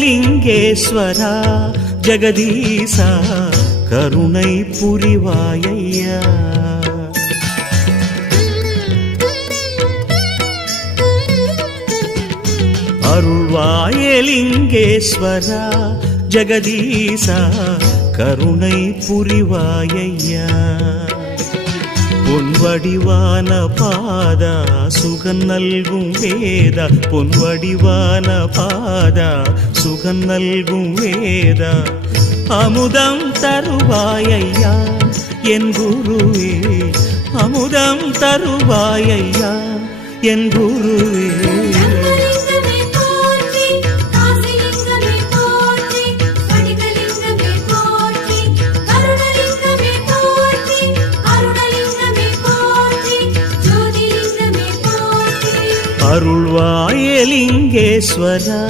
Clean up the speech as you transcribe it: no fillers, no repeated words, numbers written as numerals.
அருள்வாயலிங்கேஸ்வரா ஜெகதீசா கருணை புரிவாயையா. அருள்வாயலிங்கேஸ்வரா ஜெகதீசா கருணை புரிவாயையா. பொன்வடிவான பாதா சுகன் நல்கும் வேதா, பொன்வடிவான பாதா சுகன் நல்கும் வேதா, அமுதம் தருவாயையா என் குருவே, அமுதம் தருவாயையா என் குருவே. அருள்வாயலிங்கேஸ்வரா